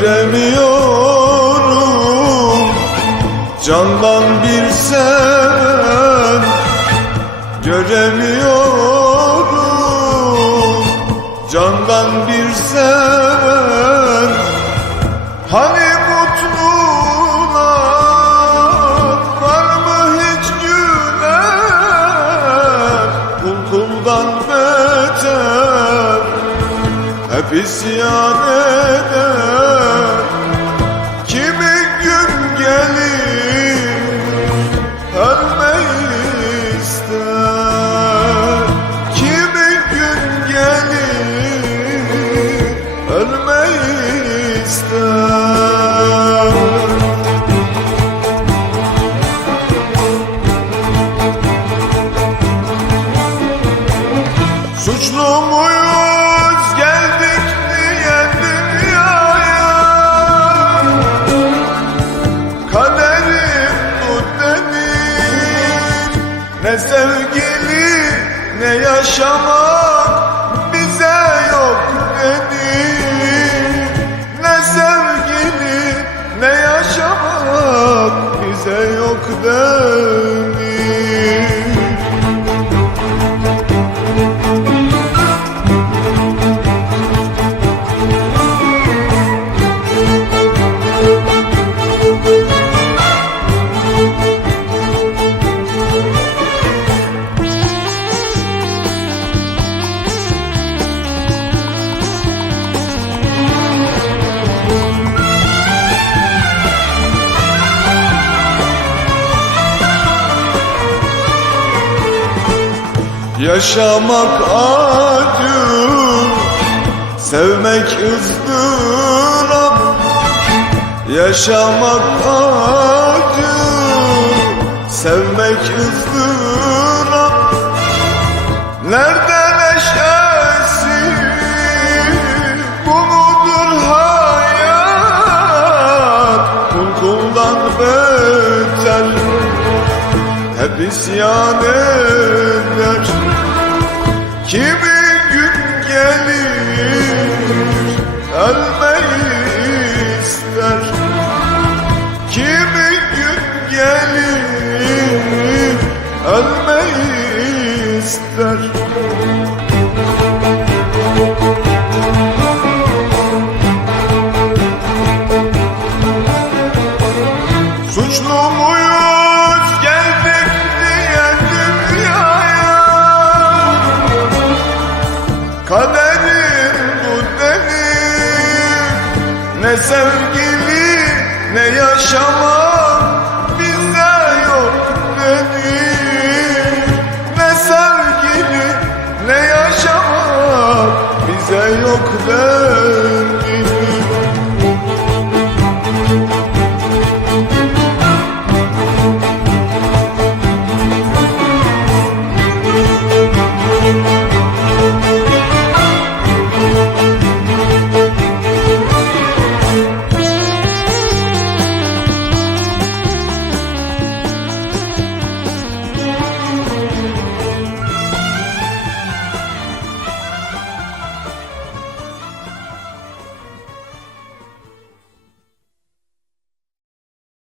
Göremiyorum. Candan bir sen Göremiyorum. Candan bir sen Hani mutluluğuna var mı hiç güler Kul kuldan hep isyan eder. Kimi gün gelir ölmeyi ister. Kimi gün gelir ölmeyi ister. Suçlu muyuz Ne sevgili ne yaşamak bize yok denir Ne sevgili ne yaşamak bize yok denir Yaşamak acı, sevmek ızdırap. Yaşamak acı, sevmek ızdırap. Nerede neşesi, bu mudur hayat? Kul kuldan beter. Hep isyan eder Kimi gün gelir ölmeyi ister? Kimi gün gelir ölmeyi ister Ne sevgili ne yaşamak bize yok denir Ne sevgili ne yaşamak bize yok denir